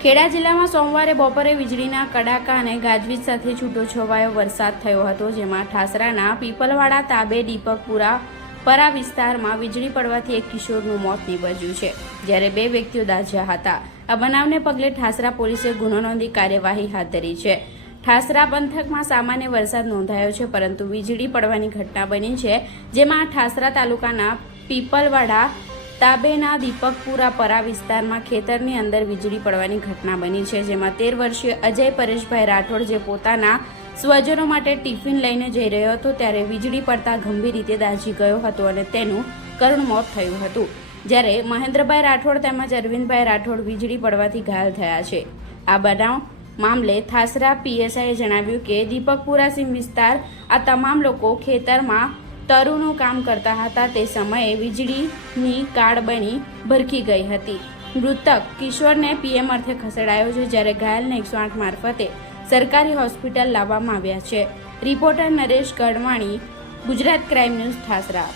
ખેડા જિલ્લામાં સોમવારે બપોરે વીજળીના કડાકા અને ગાજવીજ સાથે છૂટોછવાયો વરસાદ થયો હતો, જેમાં ઠાસરાના પીપલવાડા, તાબે, દીપકપુરા, પરા વિસ્તારમાં વીજળી પડવાથી એક કિશોરનું મોત નીપજ્યું છે, જ્યારે બે વ્યક્તિઓ દાઝ્યા હતા. આ બનાવને પગલે ઠાસરા પોલીસે ગુનો નોંધી કાર્યવાહી હાથ ધરી છે. ઠાસરા પંથકમાં સામાન્ય વરસાદ નોંધાયો છે, પરંતુ વીજળી પડવાની ઘટના બની છે, જેમાં ઠાસરા તાલુકાના પીપલવાડા તાબેના દીપકપુરા પરા વિસ્તારમાં ખેતરની અંદર વીજળી પડવાની ઘટના બની છે, જેમાં તેર વર્ષીય અજય પરેશભાઈ રાઠોડ જે પોતાના સ્વજનો માટે ટિફિન લઈને જઈ રહ્યો હતો, ત્યારે વીજળી પડતા ગંભીર રીતે દાઝી ગયો હતો અને તેનું કરુણ મોત થયું હતું. જ્યારે મહેન્દ્રભાઈ રાઠોડ તેમજ અરવિંદભાઈ રાઠોડ વીજળી પડવાથી ઘાયલ થયા છે. આ બનાવ મામલે થાસરા પીએસઆઈએ જણાવ્યું કે, દીપકપુરા સીમ વિસ્તાર આ તમામ લોકો ખેતરમાં તરુનું કામ કરતા હતા તે સમયે વીજળીની કાળ બની ભરખી ગઈ હતી. મૃતક કિશોરને પીએમ અર્થે ખસેડાયો છે જ્યારે ઘાયલને એકસો આઠ મારફતે સરકારી હોસ્પિટલ લાવવામાં આવ્યા છે. Reporter Naresh Gadhvani, Gujarat crime news Thasra